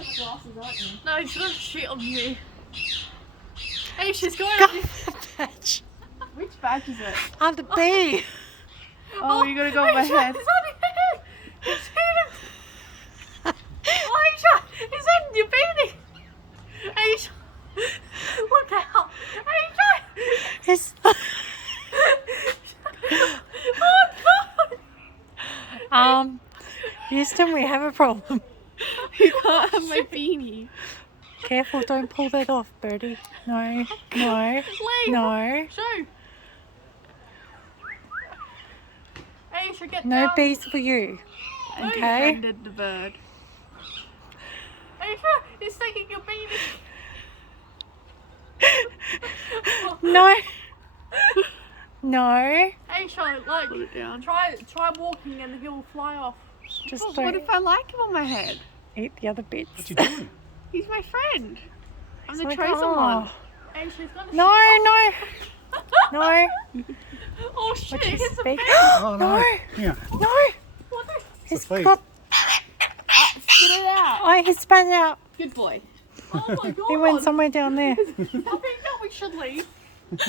put the glasses, aren't you? No, he's got shit on me. Hey, she's going Go up. for the badge. Which badge is it? Under B. Oh, you gotta go on my head. It's on your head. It's hidden. Ayesha, it's in your beanie. Ayesha, look out. Ayesha. It's... Oh, God. Houston, we have a problem. You can't have my beanie. Careful, don't pull that off, Birdie. No, no, Leave. no. Shoo. Ayesha, get No down. bees for you. I Okay? defended the bird. Ayesha, it's taking your beanie. No. No. Ayesha, like, Put it down. try walking and he'll fly off. Just What don't if I like him on my head? eat the other bits. What you doing? He's my friend. I'm the Like, chosen oh. one. Ayesha's gonna No, no, no. Oh shit, Would you it's a speak? bear. Oh No, Yeah. no. What the? He's flea. got. Spit it out. Oh, he spat it out. Good boy. Oh my god. He went somewhere down there. I think that we should leave.